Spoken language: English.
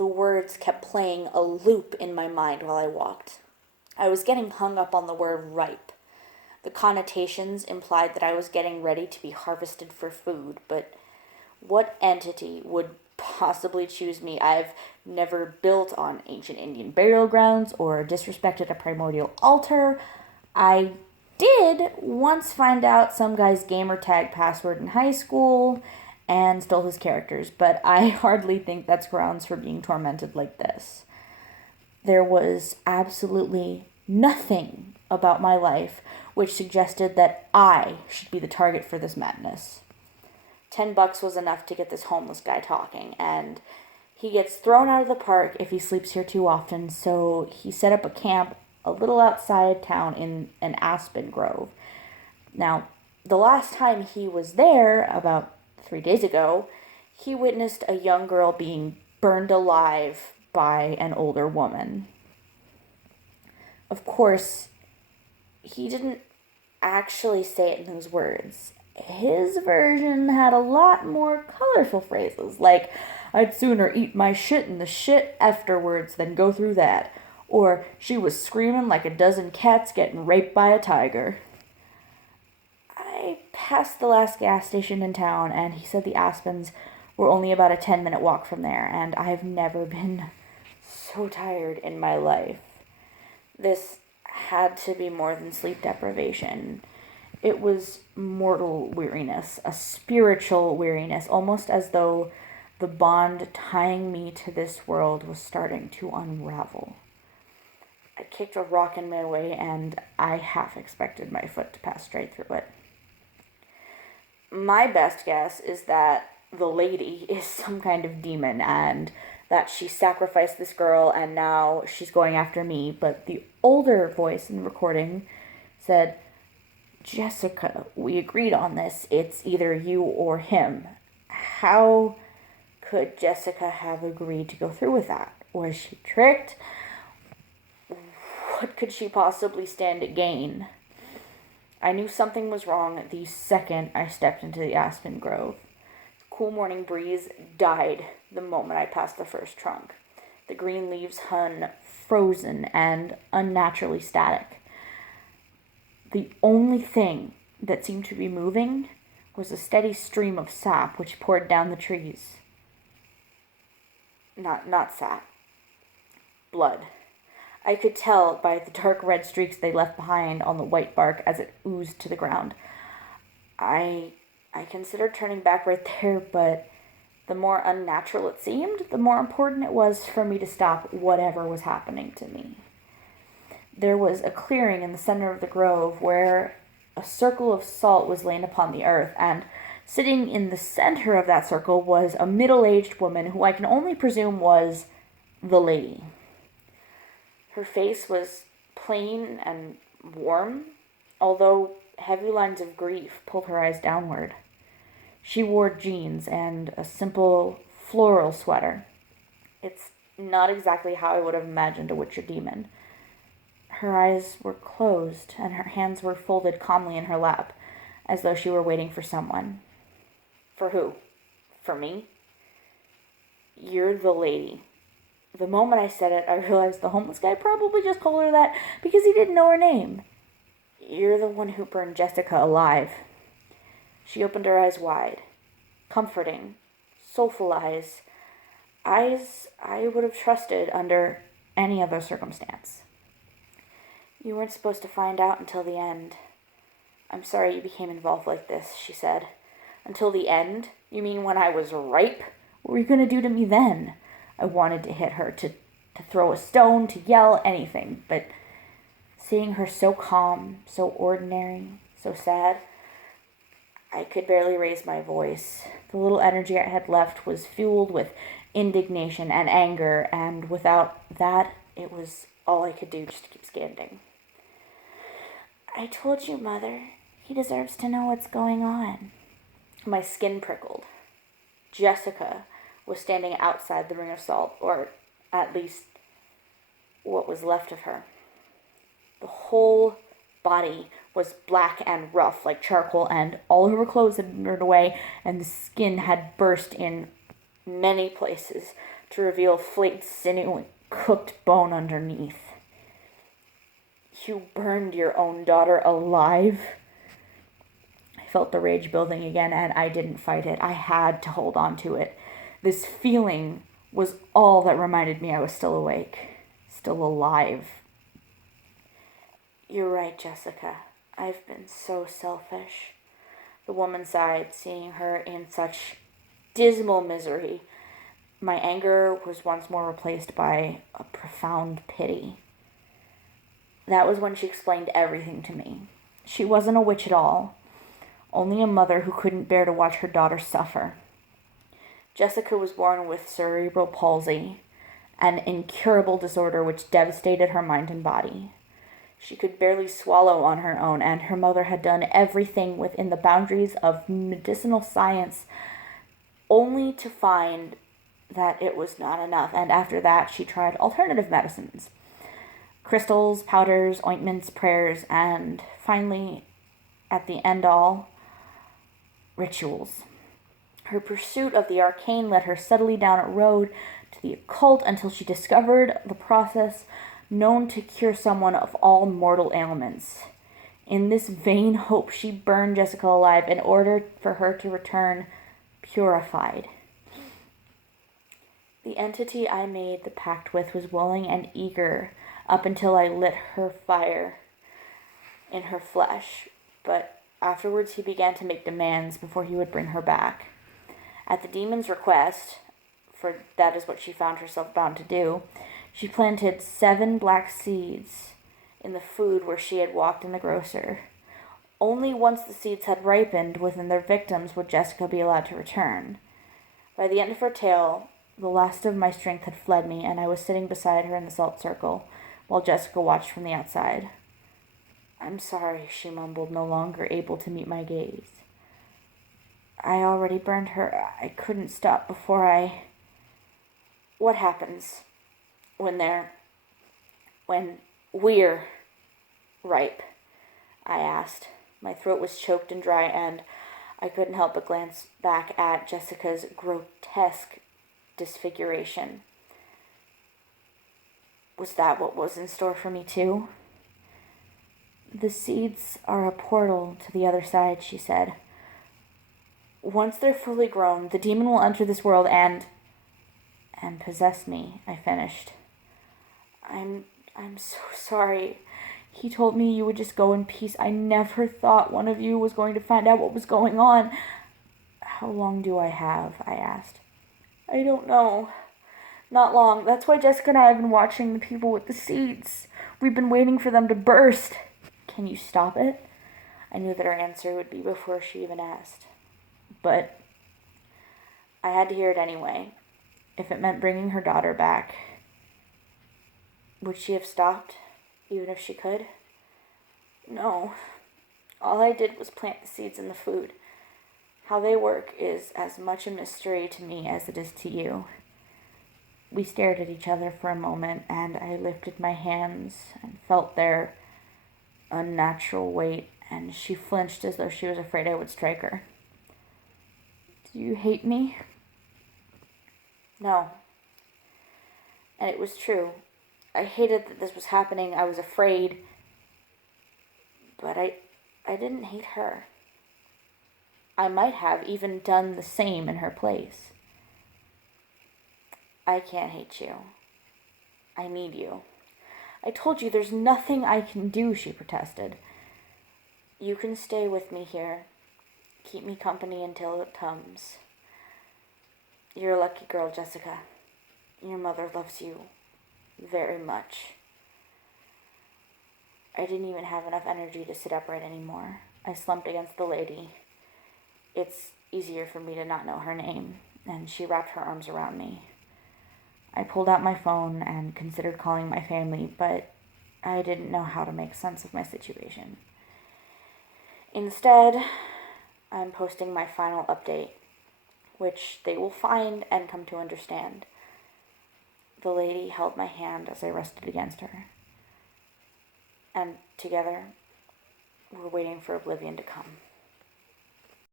the words kept playing a loop in my mind while I walked. I was getting hung up on the word ripe. The connotations implied that I was getting ready to be harvested for food, but what entity would possibly choose me? I've never built on ancient Indian burial grounds or disrespected a primordial altar. I did once find out some guy's gamer tag password in high school and stole his characters, but I hardly think that's grounds for being tormented like this. There was absolutely nothing about my life which suggested that I should be the target for this madness. $10 was enough to get this homeless guy talking, and he gets thrown out of the park if he sleeps here too often, so he set up a camp a little outside town in an aspen grove. Now, the last time he was there, about 3 days ago, he witnessed a young girl being burned alive by an older woman. Of course, he didn't actually say it in those words. His version had a lot more colorful phrases, like, "I'd sooner eat my shit in the shit afterwards than go through that," or "she was screaming like a dozen cats getting raped by a tiger." I passed the last gas station in town, and he said the Aspens were only about a 10-minute walk from there, and I've never been so tired in my life. This had to be more than sleep deprivation. It was mortal weariness, a spiritual weariness, almost as though the bond tying me to this world was starting to unravel. I kicked a rock in my way, and I half expected my foot to pass straight through it. My best guess is that the lady is some kind of demon, and that she sacrificed this girl, and now she's going after me. But the older voice in the recording said, "Jessica, we agreed on this. It's either you or him." How could Jessica have agreed to go through with that? Was she tricked? What could she possibly stand to gain? I knew something was wrong the second I stepped into the aspen grove. The cool morning breeze died the moment I passed the first trunk. The green leaves hung frozen and unnaturally static. The only thing that seemed to be moving was a steady stream of sap which poured down the trees. Not sap. Blood. I could tell by the dark red streaks they left behind on the white bark as it oozed to the ground. I considered turning back right there, but the more unnatural it seemed, the more important it was for me to stop whatever was happening to me. There was a clearing in the center of the grove where a circle of salt was laid upon the earth, and sitting in the center of that circle was a middle-aged woman who I can only presume was the lady. Her face was plain and warm, although heavy lines of grief pulled her eyes downward. She wore jeans and a simple floral sweater. It's not exactly how I would have imagined a witch or demon. Her eyes were closed, and her hands were folded calmly in her lap, as though she were waiting for someone. For who? For me? "You're the lady." The moment I said it, I realized the homeless guy probably just called her that because he didn't know her name. "You're the one who burned Jessica alive." She opened her eyes wide. Comforting, soulful eyes. Eyes I would have trusted under any other circumstance. "You weren't supposed to find out until the end. I'm sorry you became involved like this," she said. "Until the end? You mean when I was ripe? What were you going to do to me then?" I wanted to hit her, to throw a stone, to yell, anything, but seeing her so calm, so ordinary, so sad, I could barely raise my voice. The little energy I had left was fueled with indignation and anger, and without that, it was all I could do just to keep standing. "I told you, Mother. He deserves to know what's going on." My skin prickled. Jessica was standing outside the ring of salt, or at least what was left of her. The whole body was black and rough like charcoal, and all of her clothes had been burned away, and the skin had burst in many places, to reveal flaked sinew and cooked bone underneath. You burned your own daughter alive? I felt the rage building again, and I didn't fight it. I had to hold on to it. This feeling was all that reminded me I was still awake, still alive. You're right, Jessica. I've been so selfish. The woman sighed, seeing her in such dismal misery. My anger was once more replaced by a profound pity. That was when she explained everything to me. She wasn't a witch at all, only a mother who couldn't bear to watch her daughter suffer. Jessica was born with cerebral palsy, an incurable disorder which devastated her mind and body. She could barely swallow on her own, and her mother had done everything within the boundaries of medicinal science, only to find that it was not enough. And after that, she tried alternative medicines. Crystals, powders, ointments, prayers, and finally, at the end all, rituals. Her pursuit of the arcane led her subtly down a road to the occult until she discovered the process known to cure someone of all mortal ailments. In this vain hope, she burned Jessica alive in order for her to return purified. The entity I made the pact with was willing and eager up until I lit her fire in her flesh, but afterwards he began to make demands before he would bring her back. At the demon's request, for that is what she found herself bound to do, she planted 7 black seeds in the food where she had walked in the grocer. Only once the seeds had ripened within their victims would Jessica be allowed to return. By the end of her tale, the last of my strength had fled me, and I was sitting beside her in the salt circle, while Jessica watched from the outside. I'm sorry, she mumbled, no longer able to meet my gaze. I already burned her. I couldn't stop before I... What happens when we're ripe? I asked. My throat was choked and dry, and I couldn't help but glance back at Jessica's grotesque disfiguration. Was that what was in store for me too? The seeds are a portal to the other side, she said. Once they're fully grown, the demon will enter this world and possess me, I finished. I'm so sorry. He told me you would just go in peace. I never thought one of you was going to find out what was going on. How long do I have? I asked. I don't know. Not long. That's why Jessica and I have been watching the people with the seeds. We've been waiting for them to burst. Can you stop it? I knew that her answer would be before she even asked. But I had to hear it anyway. If it meant bringing her daughter back, would she have stopped, even if she could? No. All I did was plant the seeds in the food. How they work is as much a mystery to me as it is to you. We stared at each other for a moment, and I lifted my hands and felt their unnatural weight, and she flinched as though she was afraid I would strike her. Do you hate me? No. And it was true. I hated that this was happening. I was afraid. But I didn't hate her. I might have even done the same in her place. I can't hate you. I need you. I told you there's nothing I can do, she protested. You can stay with me here. Keep me company until it comes. You're a lucky girl, Jessica. Your mother loves you very much. I didn't even have enough energy to sit upright anymore. I slumped against the lady. It's easier for me to not know her name, and she wrapped her arms around me. I pulled out my phone and considered calling my family, but I didn't know how to make sense of my situation. Instead, I'm posting my final update, which they will find and come to understand. The lady held my hand as I rested against her. And together, we're waiting for oblivion to come.